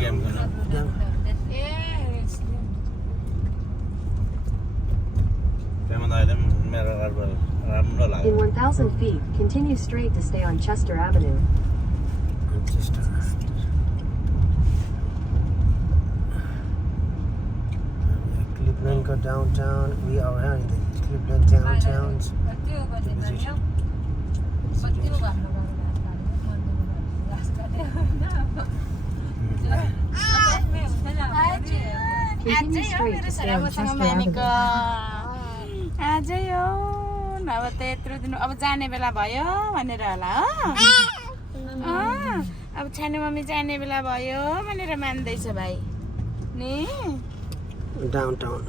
Game खेल्नु त्यहाँ अहिले मेरो घरबाट राम्रो लाग्यो In 1,000 feet, continue straight to stay on Chester Avenue. Cleveland go downtown. We are in the Cleveland downtowns. Continue straight to stay on Chester Avenue. आजै हो नभए त यत्रो दिन अब जाने बेला भयो भनेर होला हो अब छानु मम्मी जाने बेला भयो भनेर मान्दैछ भाइ नि Downtown.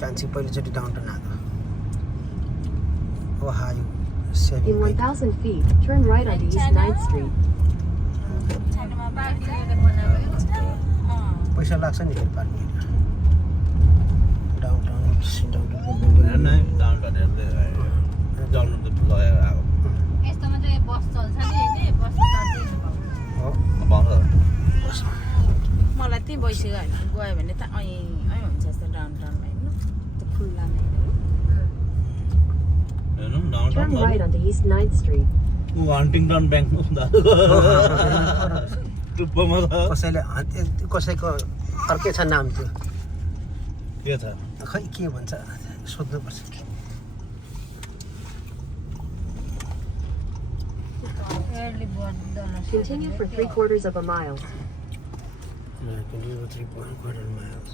Fancy पहिलोचोटि downtown आएको. Ohio. In 1,000 feet, turn right onto East 9th Street. पैसा लाग्छ नि फेरि पार्किङ डाउनटाउन नै डाउनटाउन हेर्दै जल्नु त लगेर आएको यस्तोमा चाहिँ बस चल्छ नि हैन बस चढ्दै पाउँछ मलाई त्यही भइसक्यो गयो भने त ऐ हुन्छ जस्तो डाउनटाउनमा हेर्नु त्यो खुल्लामा हेर्नु Turn downtown right onto East 9th Street. हन्टिङटन ब्याङ्कमा हुँदा टुप्पोमा त कसैको अर्कै छ नाम त्यो के छ खै के भन्छ सोध्नुपर्छ early bird dollar Continue for 3/4 of a mile. Continue 3.25 miles.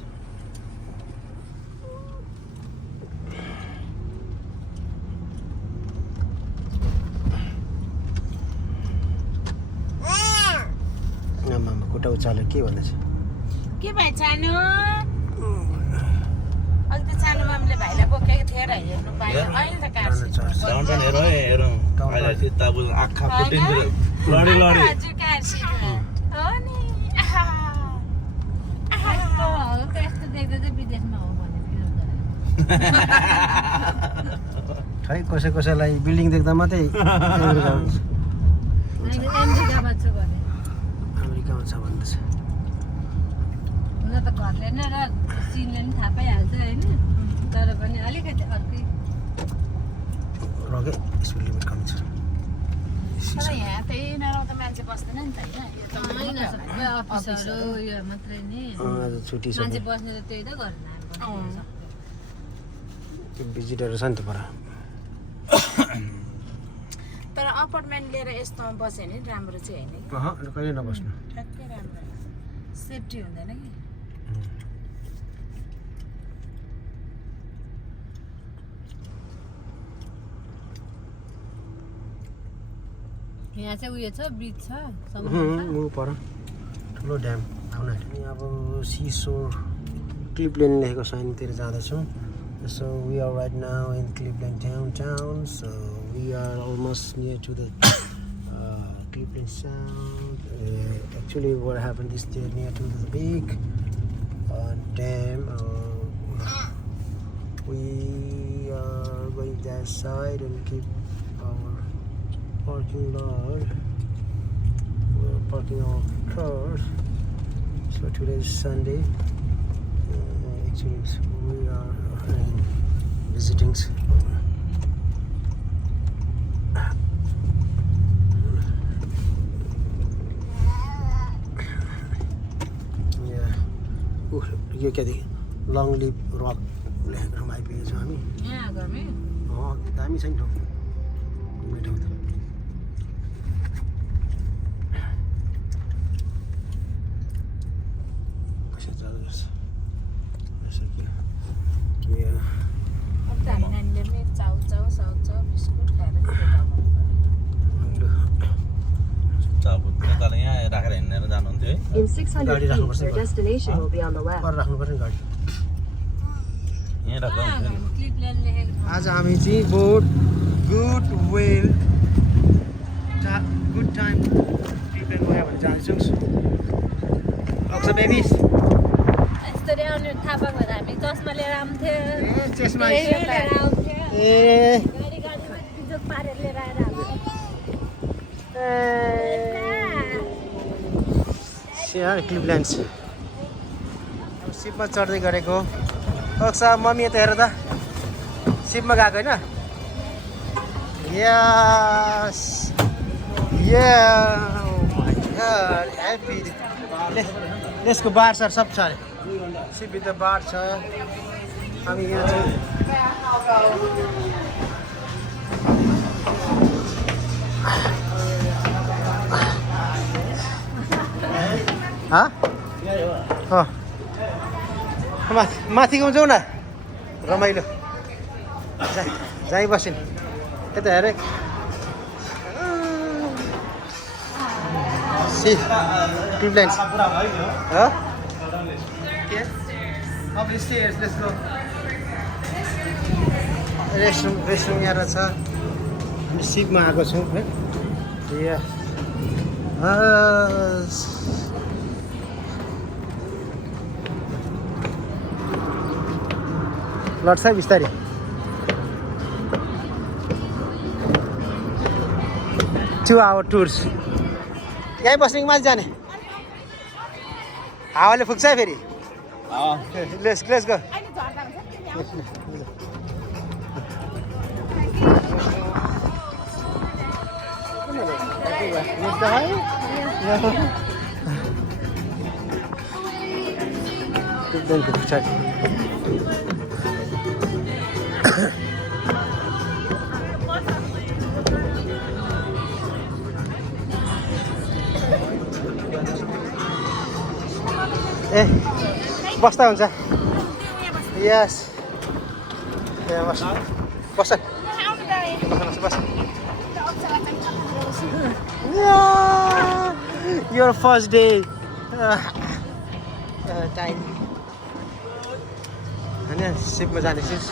आमामा खुट्टा उचालेर के भन्दैछ के भाइ छानु अघि त छानु मामले भाइलाई बोकेको थियो र हेर्नु पाएन अहिले त काट्छ डाउनटाउन हेरौँ है हेरौँ अहिले सिताबु आँखा फुटिन्छ लडी लडी हजुर काट्छ हो नि यस्तो हो त यस्तो देख्दा चाहिँ विदेशमा हो भन्ने फिल हुँदैन खै कसैलाई बिल्डिङ देख्दा मात्रै अमेरिका हुन्छ अहिले अमेरिकामा छु भने अमेरिकामा छ भन्दैछ हुन त घरले नै र सिनले नि थाहा पाइहाल्छ होइन तर पनि अलिकति अर्कै रगे स्पिड लिमिट कम छ तर यहाँ त्यही नराउ त मान्छे बस्दैन नि त होइन सबै अफिसहरू यो मात्रै नि आज छुट्टी छ मान्छे बस्ने त त्यही त घरमा भिजिटहरू छ नि त पर तर अपार्टमेन्ट लिएर यस्तोमा बस्यो भने राम्रो चाहिँ होइन कि कहिले नबस्नु ठ्याक्कै राम्रो सेफ्टी हुँदैन कि यहाँ चाहिँ उयो छ ब्रिज छ मु पर ठुलो ड्याम आउन अनि अब सिसोर क्लिभल्यान्ड लेखेको साइनतिर जाँदैछौँ So we are right now in Cleveland downtown. So we are almost near to the Cleveland Sound. Actually, what happened is they're near to the big dam. We are going that side and keep our parking lot. We're parking our cars. So today is Sunday. Actually, we are visitings. Yeah. यो क्या देखि long live रक लेखेको ठाउँमा आइपुगेको छौँ हामी यहाँ घरमै दामी छ नि ठाउँ घुम्ने ठाउँ त कसरी जाँदो रहेछ अब त हामी नानीले पनि चाउचाउ साउचाउ बिस्कुट खाएर चाबु नेताले यहाँ राखेर हिँडेर जानुहुन्थ्यो है In 600 feet, your destination will be on the left. पर राख्नुपर्छ नि गाडी यहीँ राख्दा हुन्थ्यो नि क्लिपल्यान्ड लेखेको आज हामी चाहिँ boat good well good time Cleveland गयो भने जाँदैछौँ लक्स बेबिस यस्तरी आउने थाहा पाएको भएर हामी चस्मा लिएर आउँथ्यो चस्मा लिएर आउँथ्यो ए गाडीमा बिजोग पारेर लिएर आएर यहाँ क्लिभल्यान्ड सिपमा चढ्दै गरेको अक्सा मम्मी यता हेर त सिपमा गएको होइन यस ह्याप्पी यसको बार सर सब छ अरे सिपभित्र बार छ हामी यहाँ चाहिँ माथिको जाउँ न रमाइलो जाइ बसिन् यता हेरे क्लिभल्यान्ड रेस्टरुम यहाँ रहेछ हामी सिपमा आएको छौँ है लड्छ बिस्तारै 2 hour tours यहीँ बस्ने कि माथि जाने हावाले फुक्छ है फेरि लेट्स गो ए बस्दा हुन्छ यस बस बस बस your first day time होइन सिपमा जाने चिज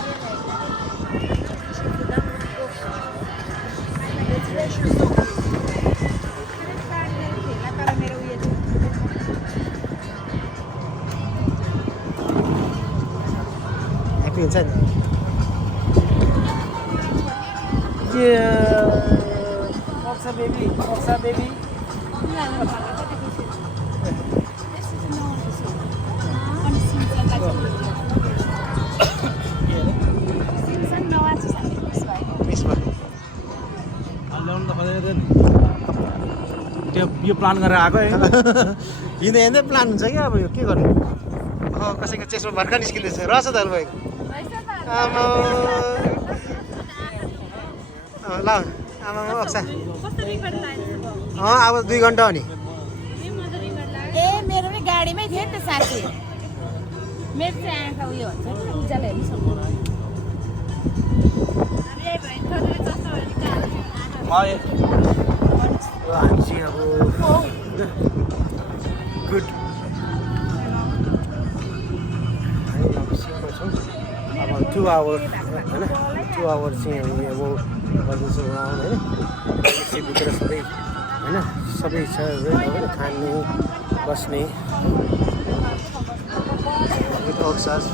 ह्याप्पी हुन्छ नि Oxa baby यो प्लान गरेर आएको है हिँड्दै हिँड्दै प्लान हुन्छ क्या अब यो के गर्नु कसैको चेस्टमा भर्खर निस्किँदैछ रहेछ त भएको आमा ल आमा अक्सा अब 2 घन्टा हो नि ए मेरो पनि गाडीमै थियो नि त साथी मेरो चाहिँ आँखा उयो हुन्छ नि उज्यालो हेर्नु हामी चाहिँ अब गुड अब 2 hour होइन 2 hour चाहिँ हामी अब गर्दैछौँ आउनु होइन सिपभित्र सबै होइन सबै छ होइन खाने बस्ने विथ अक्सास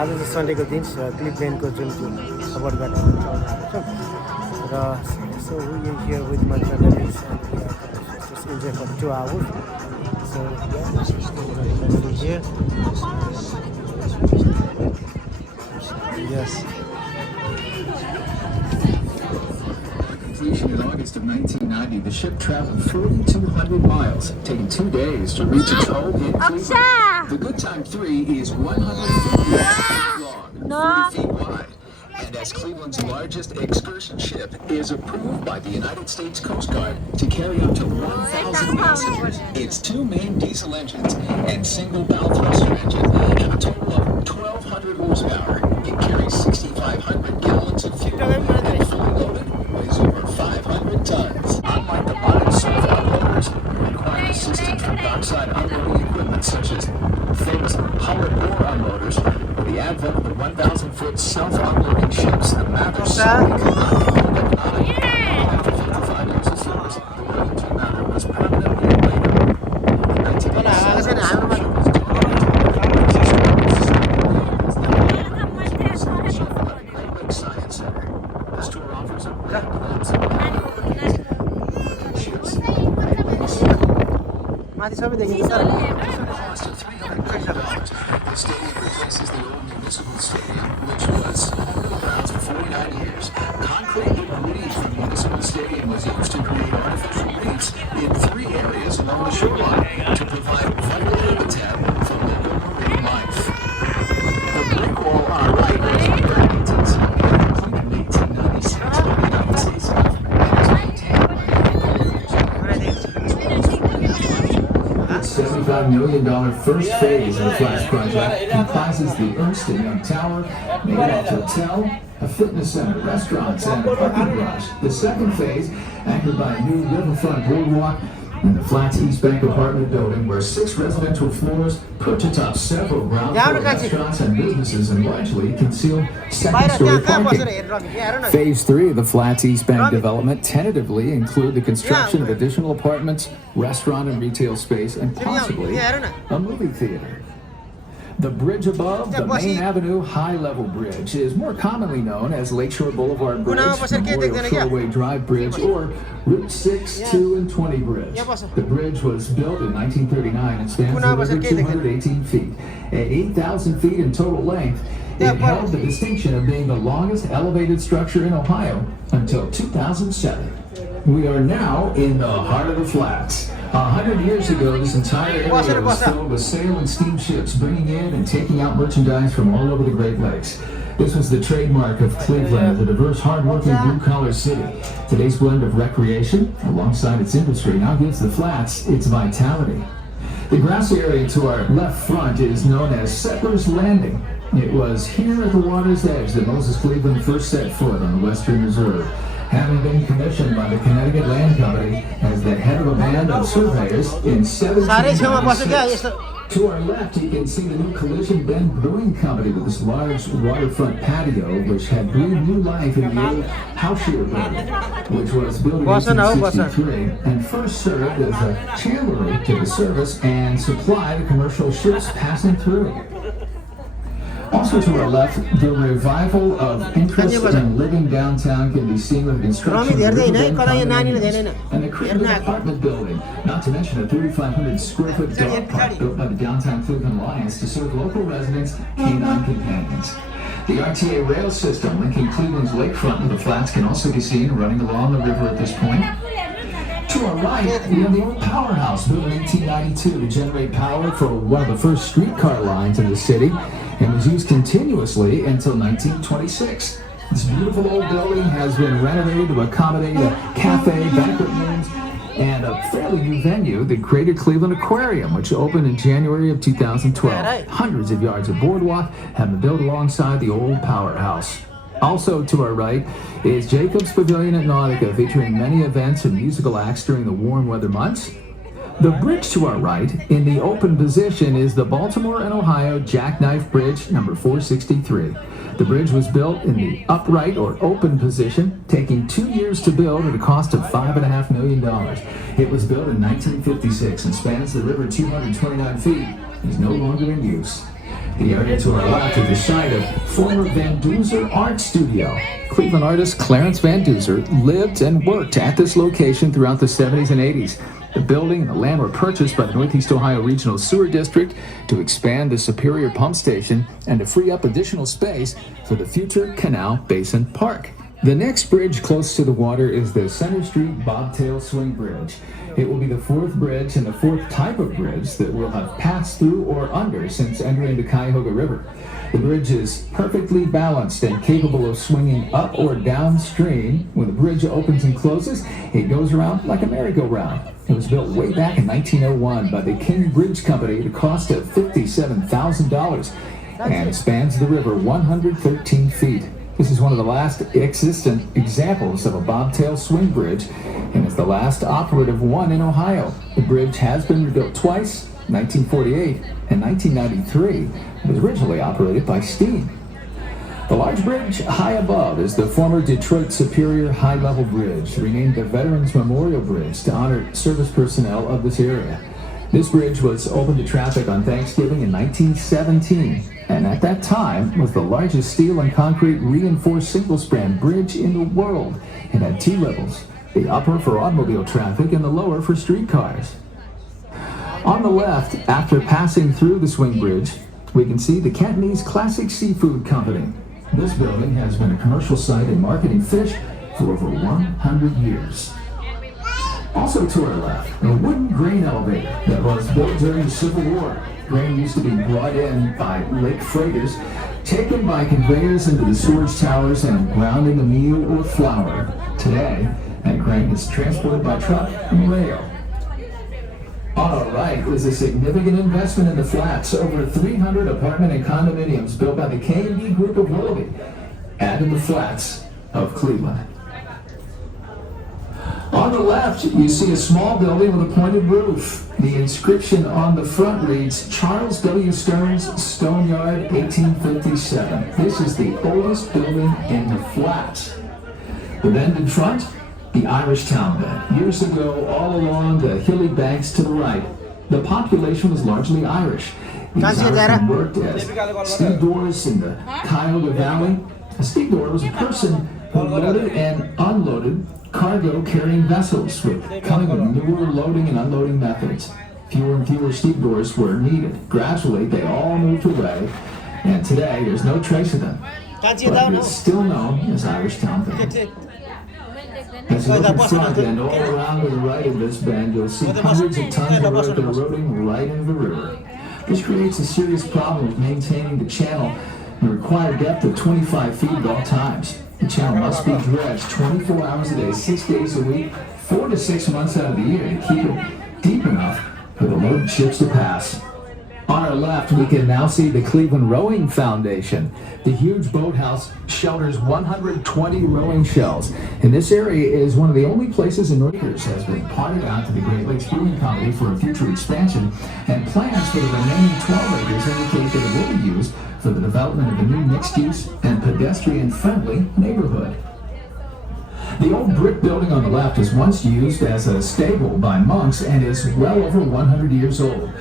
आज चाहिँ सन्डेको दिन क्लिभल्यान्डको जुन सपोर्टबाट आएको छ र so we here with my family just enjoy for 2 hours so here yes In August of 1990, the ship traveled 4,200 miles, taking 2 days to reach its home in Cleveland. The Good Time 3 is 150 feet long, 40 feet wide, and as Cleveland's largest excursion ship, is approved by the United States Coast Guard to carry up to 1,000 passengers. Its 2 main diesel engines and single bow thruster engine have a total of 1,200 horsepower. It carries 6,500 gallons of fuel and fully loaded weighs over 500 tons. Unlike the modern surf unloaders, require assistance from dockside unloading equipment such as famous Howard Moore unloaders, with the advent of the 1,000-foot self-unloading ships, the Mathers after 55 years of service, the Wellington Mather was permanently laid up. माथि सबै देखिन्छ तर Cost of $300 million. The stadium replaces the old municipal stadium, which was home to the Browns for 49 years. Concrete debris from municipal stadium was used to create artificial reefs in 3 areas along the shoreline to provide vital habitat for local marine life. The brick wall on our right was built in 1870 and completed in 1896 by the United States government. The $75 million first phase of the Flats project comprises the Ernst & Young Tower, Mayotte Hotel, a fitness center, restaurants, and a parking garage. The second phase, anchored by a new riverfront boardwalk, and the Flats East Bank apartment building, where 6 residential floors perch atop several ground floor restaurants and businesses and largely conceal second-story parking. Phase 3 of the Flats East Bank development tentatively include the construction of additional apartments, restaurant and retail space, and possibly a movie theater. The bridge above, the Main Avenue high-level bridge, is more commonly known as Lakeshore Boulevard Bridge, Memorial Shoreway Drive Bridge, or Route 6, 2, and 20 Bridge. The bridge was built in 1939 and spans the river 218 feet. At 8,000 feet in total length, it held the distinction of being the longest elevated structure in Ohio until 2007. We are now in the heart of the Flats. 100 years ago, this entire area was filled with sail and steamships bringing in and taking out merchandise from all over the Great Lakes. This was the trademark of Cleveland, the diverse, hard-working, blue-collar city. Today's blend of recreation, alongside its industry, now gives the Flats its vitality. The grassy area to our left front is known as Settlers Landing. It was here at the water's edge that Moses Cleveland first set foot on the Western Reserve, having been commissioned by the Connecticut Land Company as the head of a band of surveyors in 1796. To our left, you can see the new Collision Bend Brewing Company with this large waterfront patio, which had breathed new life in the old Hauschier building, which was built in 1863 and first served as a chandlery to the service and supply the commercial ships passing through. Also to our left, the revival of interest in living downtown can be seen with the construction of the Riverbend condominiums and the Cleveland apartment building, not to mention a 3,500 square foot dog park built by the Downtown Cleveland Alliance to serve local residents canine companions. The RTA rail system linking Cleveland's lakefront with the Flats can also be seen running along the river at this point. To our right, we have the old powerhouse built in 1892 to generate power for one of the first streetcar lines in the city, and was used continuously until 1926. This beautiful old building has been renovated to accommodate a cafe, banquet rooms, and a fairly new venue, the Greater Cleveland Aquarium, which opened in January of 2012. Hundreds of yards of boardwalk have been built alongside the old powerhouse. Also to our right is Jacobs Pavilion at Nautica, featuring many events and musical acts during the warm weather months. The bridge to our right, in the open position, is the Baltimore and Ohio Jackknife Bridge, number 463. The bridge was built in the upright or open position, taking 2 years to build at a cost of $5.5 million. It was built in 1956 and spans the river 229 feet and is no longer in use. The area to our left is the site of former Van Duzer Art Studio. Cleveland artist Clarence Van Duzer lived and worked at this location throughout the 70s and 80s. The building and the land were purchased by the Northeast Ohio Regional Sewer District to expand the Superior Pump Station and to free up additional space for the future Canal Basin Park. The next bridge close to the water is the Center Street Bobtail Swing Bridge. It will be the 4th bridge and the 4th type of bridge that will have passed through or under since entering the Cuyahoga River. The bridge is perfectly balanced and capable of swinging up or downstream. When the bridge opens and closes, it goes around like a merry-go-round. It was built way back in 1901 by the King Bridge Company at a cost of $57,000 and spans the river 113 feet. This is one of the last existent examples of a bobtail swing bridge and is the last operative one in Ohio. The bridge has been rebuilt twice, 1948 and 1993. It was originally operated by steam. The large bridge high above is the former Detroit Superior High-Level Bridge, renamed the Veterans Memorial Bridge to honor service personnel of this area. This bridge was opened to traffic on Thanksgiving in 1917, and at that time was the largest steel and concrete reinforced single-span bridge in the world. It had 2 levels, the upper for automobile traffic and the lower for streetcars. On the left, after passing through the swing bridge, we can see the Cantonese Classic Seafood Company. This building has been a commercial site in marketing fish for over 100 years. Also to our left, a wooden grain elevator that was built during the Civil War. Grain used to be brought in by lake freighters, taken by conveyors into the storage towers and ground into meal or flour. Today, that grain is transported by truck and rail. On our right is a significant investment in the flats. Over 300 apartment and condominiums built by the K&B Group of Willoughby, added the flats of Cleveland. On the left, you see a small building with a pointed roof. The inscription on the front reads, Charles W. Stearns Stone Yard, 1857. This is the oldest building in the flats. The bend in front, the Irish Town bend. Years ago, all along the hilly banks to the right, the population was largely Irish. These Irishmen worked as stevedores in the Cuyahoga Valley. A stevedore was a person who loaded and unloaded cargo carrying vessels coming with newer loading and unloading methods. Fewer and fewer stevedores were needed. Gradually, they all moved away, and today there's no trace of them. But it is still known as Irish Town Bend. As you look in front and all around to the right of this bend, you'll see hundreds of tons of earth eroding right into the river. This creates a serious problem with maintaining the channel and required depth of 25 feet at all times. The channel must be dredged 24 hours a day, 6 days a week, 4 to 6 months out of the year to keep it deep enough for the loaded ships to pass. On our left, we can now see the Cleveland Rowing Foundation. The huge boathouse shelters 120 rowing shells. And this area is one of the only places in North Acres has been parted out to the Great Lakes Brewing Company for a future expansion, and plans for the remaining 12 acres indicate that it will be used for the development of a new mixed-use and pedestrian-friendly neighborhood. The old brick building on the left was once used as a stable by monks and is well over 100 years old.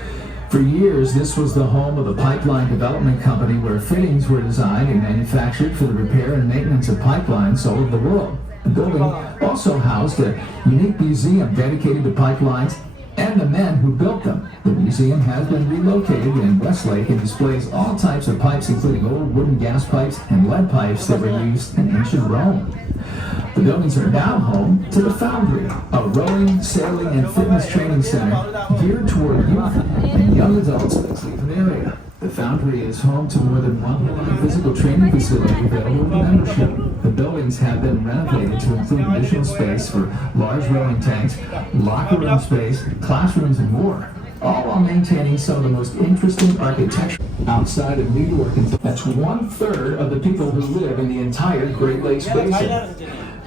For years, this was the home of the Pipeline Development Company, where fittings were designed and manufactured for the repair and maintenance of pipelines all over the world. The building also housed a unique museum dedicated to pipelines and the men who built them. The museum has been relocated in Westlake and displays all types of pipes, including old wooden gas pipes and lead pipes that were used in ancient Rome. The buildings are now home to the Foundry, a rowing, sailing, and fitness training center geared toward youth and young adults in the Cleveland area. The Foundry is home to more than 100 physical training facilities available with membership. The buildings have been renovated to include additional space for large rowing tanks, locker room space, classrooms, and more, all while maintaining some of the most interesting architecture outside of New York. That's 1/3 of the people who live in the entire Great Lakes Basin.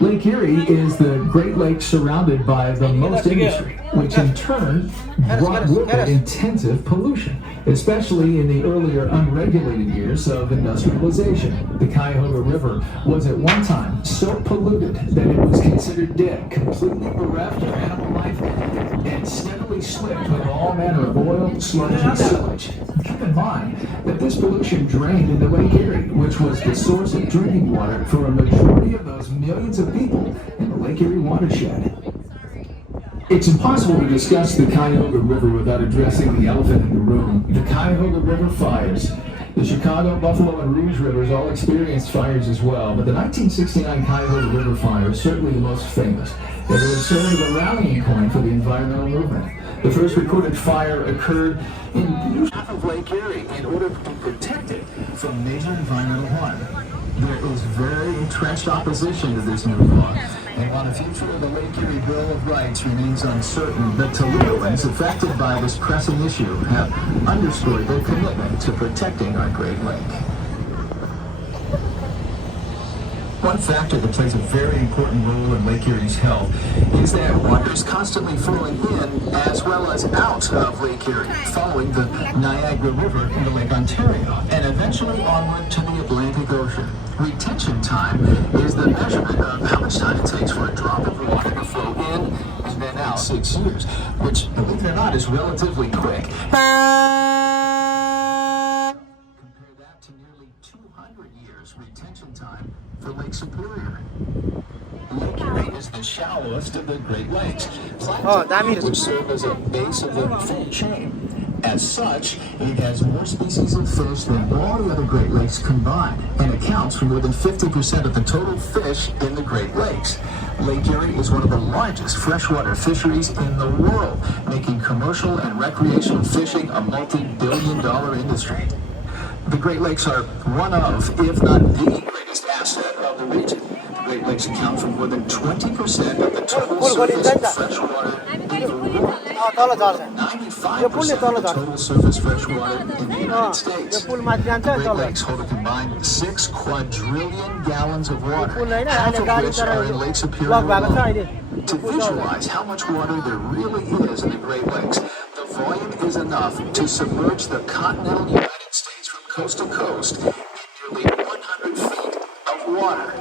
Lake Erie is the Great Lakes surrounded by the most industry, which in turn brought with it intensive pollution, especially in the earlier unregulated years of industrialization. The Cuyahoga River was at one time so polluted that it was considered dead, completely bereft of animal life, and steadily slicked with all manner of oil, sludge, and sewage. Keep in mind that this pollution drained into Lake Erie, which was the source of drinking water for a majority of those millions of people in the Lake Erie watershed. It's impossible to discuss the Cuyahoga River without addressing the elephant in the room, the Cuyahoga River fires. The Chicago, Buffalo, and Rouge Rivers all experienced fires as well, but the 1969 Cuyahoga River fire is certainly the most famous. It would serve as a rallying point for the environmental movement. The first recorded fire occurred in half of Lake Erie in order to protect it from major environmental harm. There is very entrenched opposition to this new law, and while the future of the Lake Erie Bill of Rights remains uncertain, the Toledoans affected by this pressing issue have underscored their commitment to protecting our Great Lake. One factor that plays a very important role in Lake Erie's health is that water is constantly flowing in as well as out of Lake Erie, following the Niagara River into Lake Ontario, and eventually onward to the Atlantic Ocean. Retention time is the measurement of how much time it takes for a drop of water to flow in and then out 6 years, which, believe it or not, is relatively quick. Compare that to nearly 200 years retention time for Lake Superior. Lake Erie is the shallowest of the Great Lakes. Oh, damn it. Which serve as a base of the food chain. As such, it has more species of fish than all the other Great Lakes combined and accounts for more than 50% of the total fish in the Great Lakes. Lake Erie is one of the largest freshwater fisheries in the world, making commercial and recreational fishing a multi-billion-dollar industry. The Great Lakes are one of, if not the greatest asset of the region. The Great Lakes account for more than 20% of the total surface freshwater in the world. 95% of the total surface freshwater in the United States. The Great Lakes hold a combined 6 quadrillion gallons of water, half of which are in Lake Superior alone. To visualize how much water there really is in the Great Lakes, the volume is enough to submerge the continental United States from coast to coast in nearly 100 feet of water.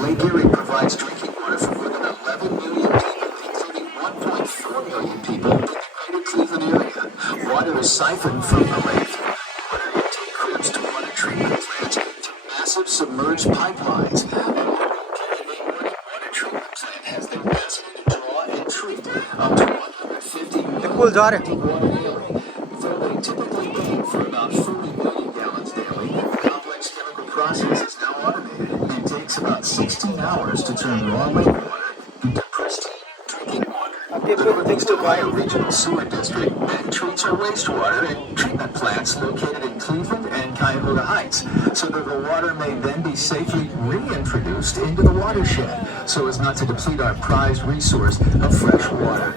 Lake Erie provides drinking water for more than 11 million people, including 1.4 million people in the greater Cleveland area. Water is siphoned from the lake through water intake cribs to water treatment plants to massive submerged pipelines. A water treatment plant has the capacity to draw and treat up to 150 million pull jar. water daily. Though they typically aim for about 40 million gallons daily, the complex chemical process is now automated and takes about 16 hours to turn raw lake water into pristine drinking water. The Northeast Ohio Regional Sewer District then treats our wastewater in treatment plants located in Cleveland and Cuyahoga Heights, so that the water may then be safely reintroduced into the watershed, so as not to deplete our prized resource of fresh water.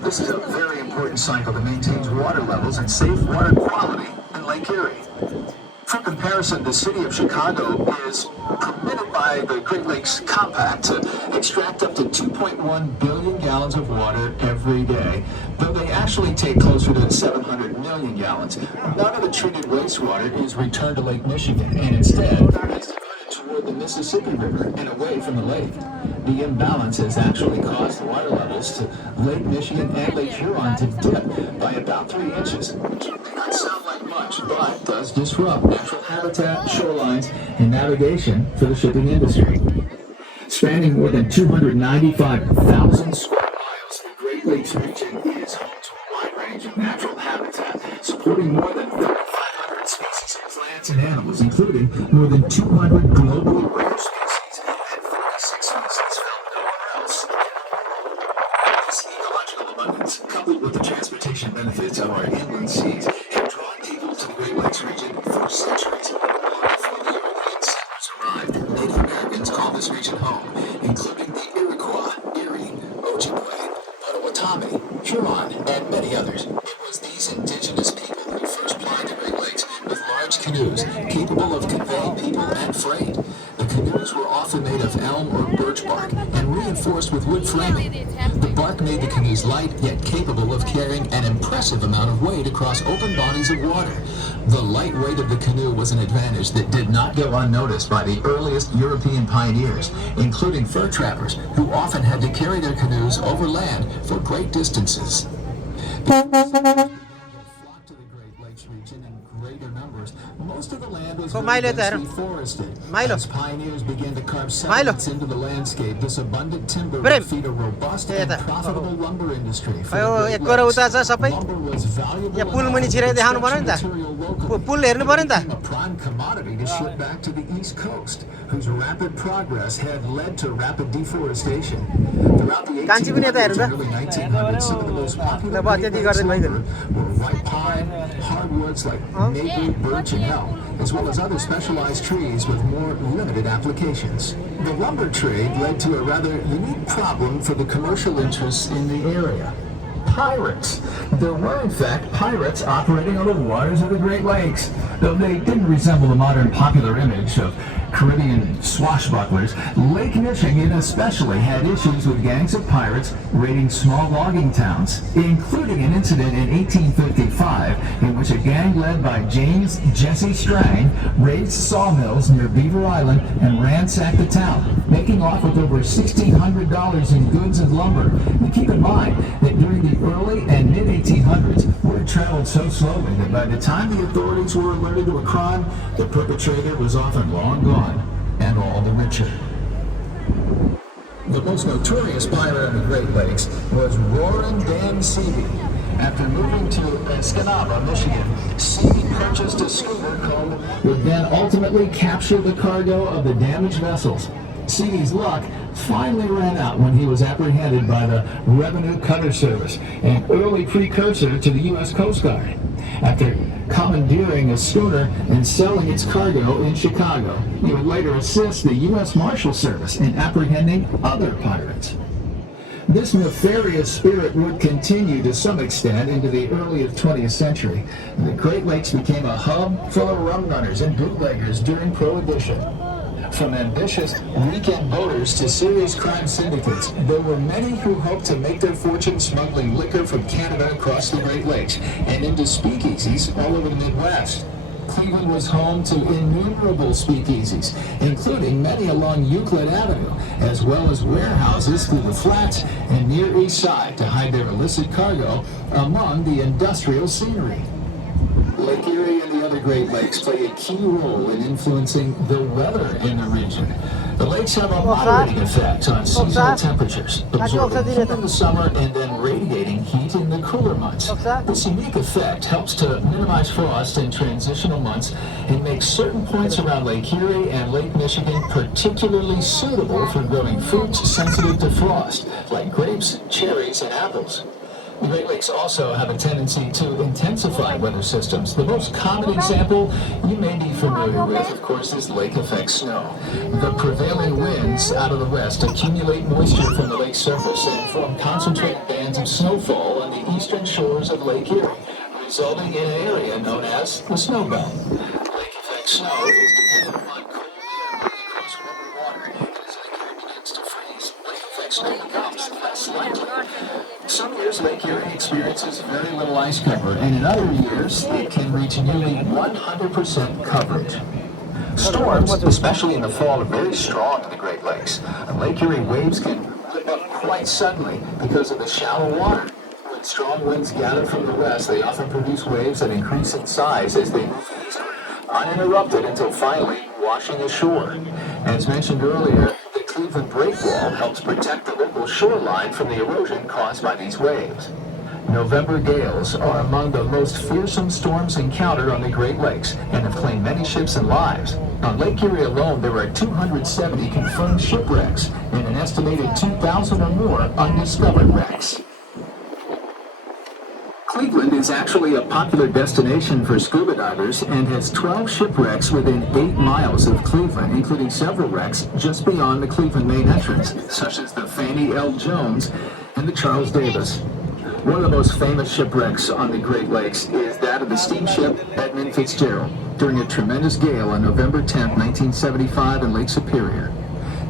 This is a very important cycle that maintains water levels and safe water quality in Lake Erie. For comparison, the city of Chicago is permitted by the Great Lakes Compact to extract up to 2.1 billion gallons of water every day, though they actually take closer to 700 million gallons. None of the treated wastewater is returned to Lake Michigan, and instead it's diverted toward the Mississippi River and away from the lake. The imbalance has actually caused water levels to Lake Michigan and Lake Huron to dip by about 3 inches, which may not sound like much, but does disrupt natural habitat, shorelines, and navigation for the shipping industry. Spanning more than 295,000 square miles, the Great Lakes region is home to a wide range of natural habitat, supporting more than 3,500 species of plants and animals, including more than 200 globally rare species and 46 species found nowhere else in the world. This ecological abundance, coupled with the transportation benefits of our inland seas, have drawn people to the Great Lakes region for centuries. Long before the European settlers arrived, Native Americans called this region home, including the Iroquois, Erie, Ojibwe, Potawatomi, Huron, and many others. It was these indigenous people who first plied the Great Lakes with large canoes capable of conveying people and freight. The canoes were often made of elm or birch bark and reinforced with wood framing. The bark made the canoes light yet capable of carrying an impressive amount of weight across open bodies of water. The light weight of the canoe was an advantage that did not go unnoticed by the earliest European pioneers, including fur trappers, who often had to carry their canoes over land for great distances. Flocked to the Great Lakes region in greater numbers. Most of the land was very densely forested. As pioneers began to carve settlements into the landscape, this abundant timber would feed a robust and profitable lumber industry. For the Great Lakes, lumber was valuable and material locally. It became a prime commodity to ship back to the East Coast, whose rapid progress had led to rapid deforestation. Throughout the 1800s and early 1900s, some of the most popular papers were white pine, hardwoods like maple, birch, and elm, as well as other specialized trees with more limited applications. The lumber trade led to a rather unique problem for the commercial interests in the area. Pirates. There were, in fact, pirates operating on the waters of the Great Lakes. Though they didn't resemble the modern popular image of Caribbean swashbucklers, Lake Michigan especially had issues with gangs of pirates raiding small logging towns, including an incident in 1855 in which a gang led by James Jesse Strang raided sawmills near Beaver Island and ransacked the town, making off with over $1,600 in goods and lumber. And keep in mind that during the early and mid-1800s, word traveled so slowly that by the time the authorities were alerted to a crime, the perpetrator was often long gone and all the richer. The most notorious pilot on the Great Lakes was Roaring Dan Seavey. After moving to Escanaba, Michigan, Seavey purchased a schooner called would then ultimately capture the cargo of the damaged vessels. Seavey's luck finally ran out when he was apprehended by the Revenue Cutter Service, an early precursor to the U.S. Coast Guard. After commandeering a schooner and selling its cargo in Chicago, he would later assist the U.S. Marshal Service in apprehending other pirates. This nefarious spirit would continue to some extent into the early 20th century. The Great Lakes became a hub full of rum runners and bootleggers during Prohibition. From ambitious weekend boaters to serious crime syndicates, there were many who hoped to make their fortune smuggling liquor from Canada across the Great Lakes and into speakeasies all over the Midwest. Cleveland was home to innumerable speakeasies, including many along Euclid Avenue, as well as warehouses through the Flats and Near East Side to hide their illicit cargo among the industrial scenery. Lake Erie and the other Great Lakes play a key role in influencing the weather in the region. The lakes have a moderating effect on seasonal temperatures, absorbing heat in the summer and then radiating heat in the cooler months. This unique effect helps to minimize frost in transitional months and makes certain points around Lake Erie and Lake Michigan particularly suitable for growing fruits sensitive to frost, like grapes, cherries, and apples. The Great Lakes also have a tendency to intensify weather systems. The most common example you may be familiar with, of course, is lake effect snow. The prevailing winds out of the west accumulate moisture from the lake's surface and form concentrated bands of snowfall on the eastern shores of Lake Erie, resulting in an area known as the snow belt. Lake effect snow is dependent upon cold air moving across warmer water, and as Lake Erie begins to freeze, lake effect snow becomes less likely. Some years Lake Erie experiences very little ice cover, and in other years it can reach nearly 100% coverage. Storms, especially in the fall, are very strong in the Great Lakes. Lake Erie waves can flip up quite suddenly because of the shallow water. When strong winds gather from the west, they often produce waves that increase in size as they move eastward, uninterrupted until finally washing ashore. As mentioned earlier, the Cleveland Breakwall helps protect the local shoreline from the erosion caused by these waves. November gales are among the most fearsome storms encountered on the Great Lakes and have claimed many ships and lives. On Lake Erie alone, there are 270 confirmed shipwrecks and an estimated 2,000 or more undiscovered wrecks. Cleveland is actually a popular destination for scuba divers and has 12 shipwrecks within 8 miles of Cleveland, including several wrecks just beyond the Cleveland main entrance, such as the Fannie L. Jones and the Charles Davis. One of the most famous shipwrecks on the Great Lakes is that of the steamship Edmund Fitzgerald during a tremendous gale on November 10, 1975 in Lake Superior.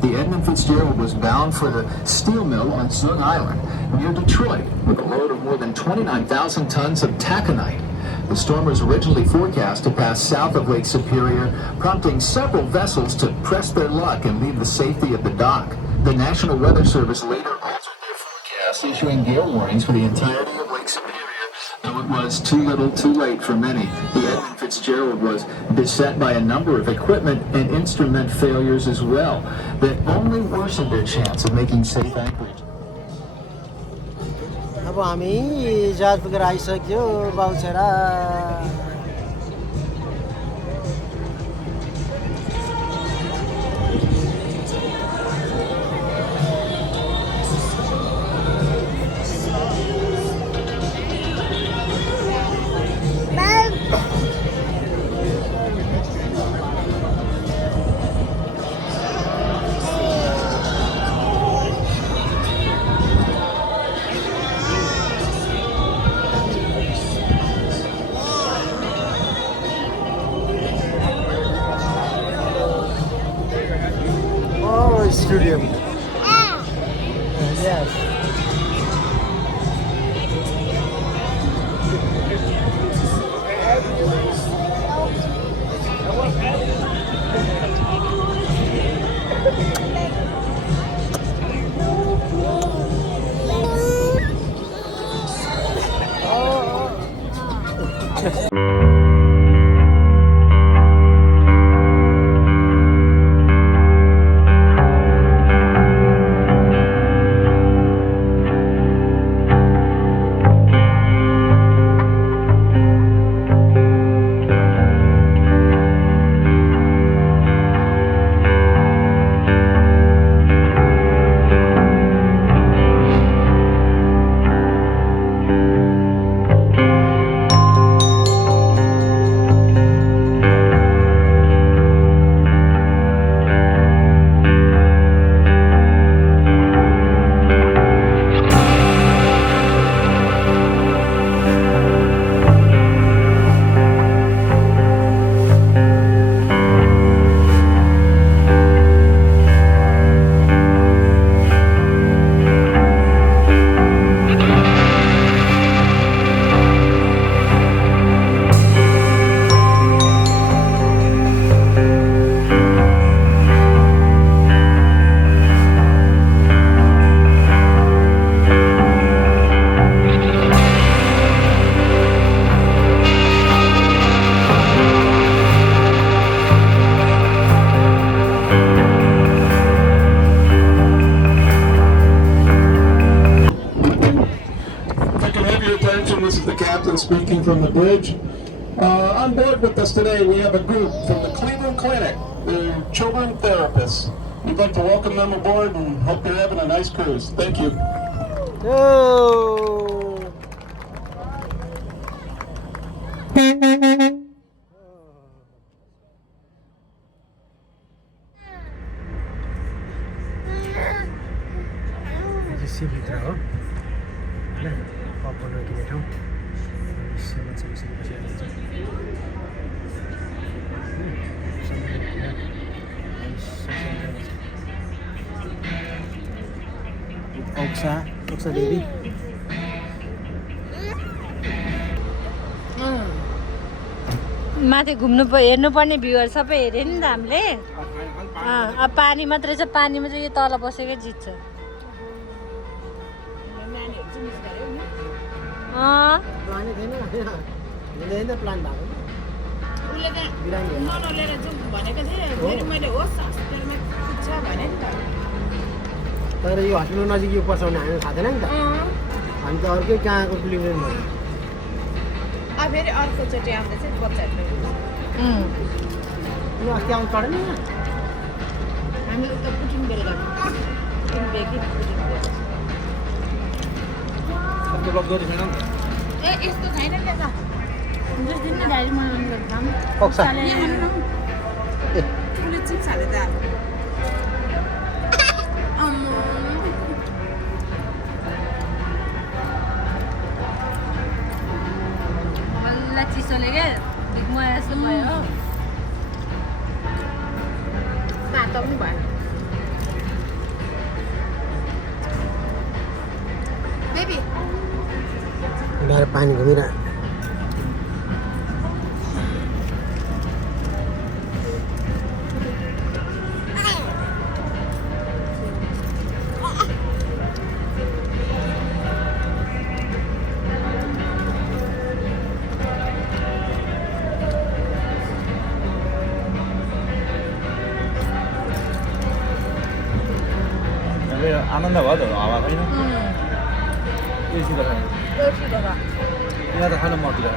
The Edmund Fitzgerald was bound for the steel mill on Zug Island near Detroit with a load of more than 29,000 tons of taconite. The storm was originally forecast to pass south of Lake Superior, prompting several vessels to press their luck and leave the safety of the dock. The National Weather Service later altered their forecast, issuing gale warnings for the entirety of Lake Superior, though it was too little too late for many. The Edmund Fitzgerald was beset by a number of equipment and instrument failures as well that only worsened their chance of making safe anchorage. अब हामी जहाज पुगेर आइसक्यो बाउछेरा Stadium. Yes. the captain speaking from the bridge. On board with us today, we have a group from the Cleveland Clinic. They're children therapists. We'd like to welcome them aboard and hope you're having a nice cruise. Thank you. Oh. भित्र हो होइन popcorn किन्ने ठाउँ सेवा चाहिँ बसिरहेको छ ओक्सा देवी माथि घुम्नु हेर्नुपर्ने भ्यूहरू सबै हेऱ्यो नि त हामीले अब पानी मात्रै छ पानीमा चाहिँ यो तल बसेकै जित्छ प्लान थिएन प्लान भएको उसले त मनोलेर जाउँ भनेको थिएँ फेरि मैले होस् हस्पिटलमा पुग्छ भने नि त तर यो हस्पिटल नजिक यो पर्छ भने हामीलाई थाहा थिएन नि त हामी त अर्कै कहाँको क्लिनिक भयो अब फेरि अर्कोचोटि आउँदैछ बच्चाहरू यो अस्ति आउनु परेन हामी उता पुटिङ बेल गर्नु ए यस्तो छैन नि त जस दिन गाडी बनाउनु काम ओक्सा उसले चिप्स हाले त बल्ल चिसोले क्या भिगमा जस्तो भयो हो तातो पनि भयो बेबी बाहिर पानी घुमिरह आनन्द भयो त हावा छैन एसी त छैन यहाँ त Khan मतिर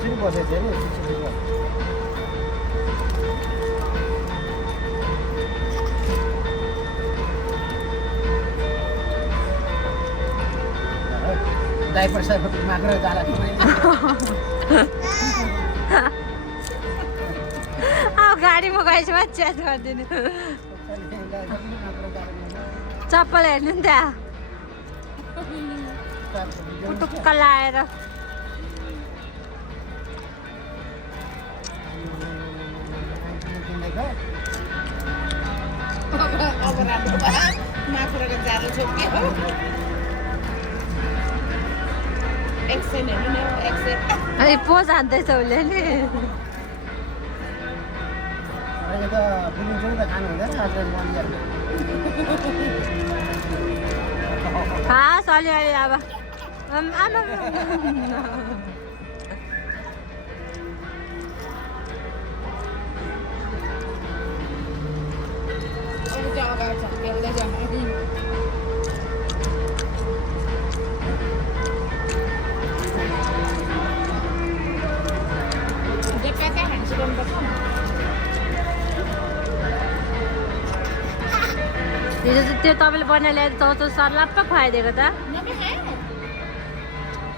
Sini bos aja nih, sini bos. Diaper saya pakai mager jalan. गाडीमा गएपछि च्याट गरिदिनु चप्पल हेर्नु नि त्यहाँ पुटुक्क लाएर पोज हान्दैछ उसले नि खास अलिअलि अब त्यो तपाईँले बनाएर ल्याएर चौचौ सर्लाप्प खुवाइदिएको त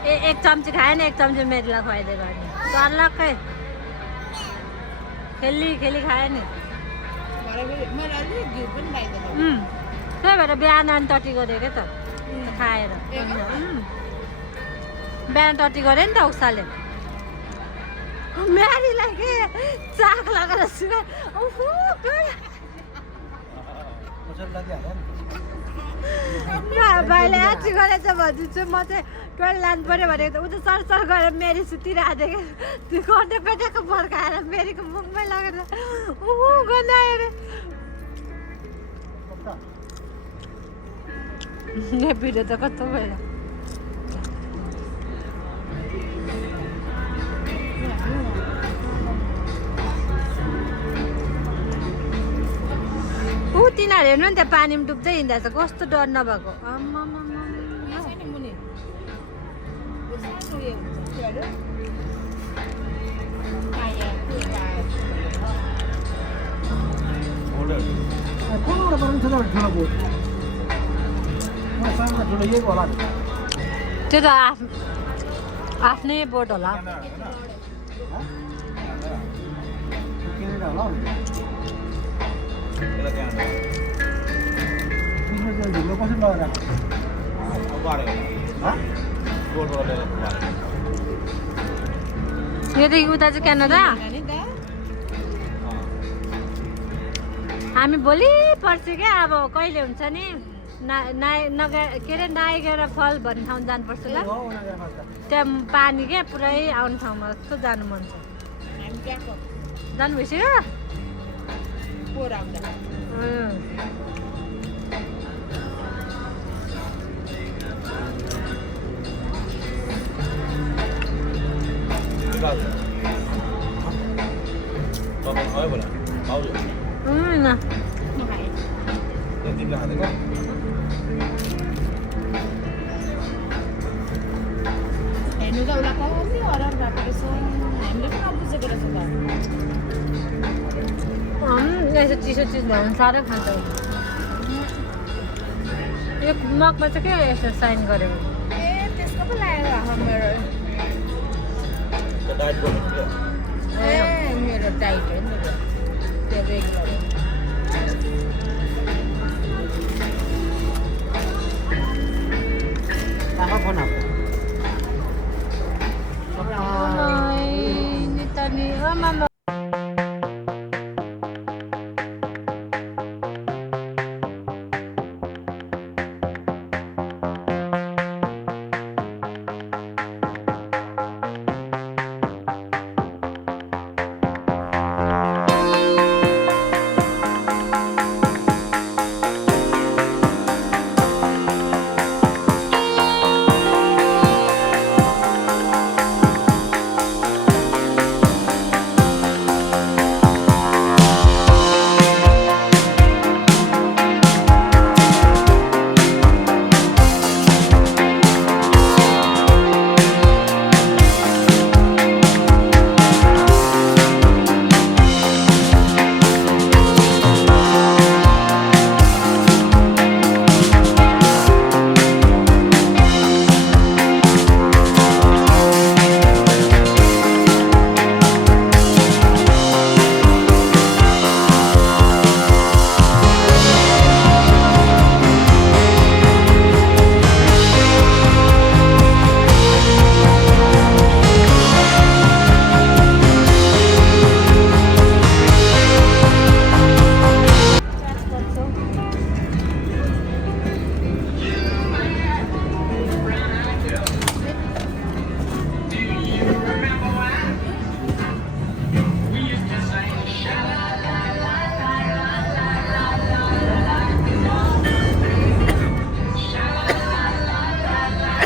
एक चम्ची खाएन एक चम्ची मेरीलाई खुवाइदिएको सर्लक्कै खेली खेली खायो नि त्यही भएर बिहान अनि टट्टी गऱ्यो क्या त खाएर बिहान टट्टी गऱ्यो नि त उक्साले मेरीलाई के चाक लगाएर भाइले एक्टिङ गरेछ भन्छु म चाहिँ टोइलेट लानु पऱ्यो भनेको त ऊ त सरसर गरेर मेरी सुतिरहेको थियो त्यो घन्टा पेटाको फर्काएर मेरीको मुखमै लगेर गन्धायो अरे यो भिडियो त कस्तो भयो तिनीहरू हेर्नु नि त्यहाँ पानीमा डुब्दै हिँड्दैछ कस्तो डर नभएको त्यो त आफ्नै बोट होला योदेखि उता चाहिँ क्यानाडा हामी भोलि पर्सि क्या अब कहिले हुन्छ नि के अरे नाइगेरा फल भन्ने ठाउँ जानुपर्छ ल त्यहाँ पानी क्या पुरै आउने ठाउँमा जस्तो जानु मन छ जानु भइसक्यो हेर्नु त उसलाई कति हरार भएको रहेछ हामीले पनि नबुझेको रहेछ त यसो चिसो चिज भएन साह्रै खान्छ यो मगमा चाहिँ के यसो साइन गरेको ए त्यसको पो लागेको मेरो ए मेरो टाइट हो नि त्यो रेगुलर फोन आप Ni tani, mama.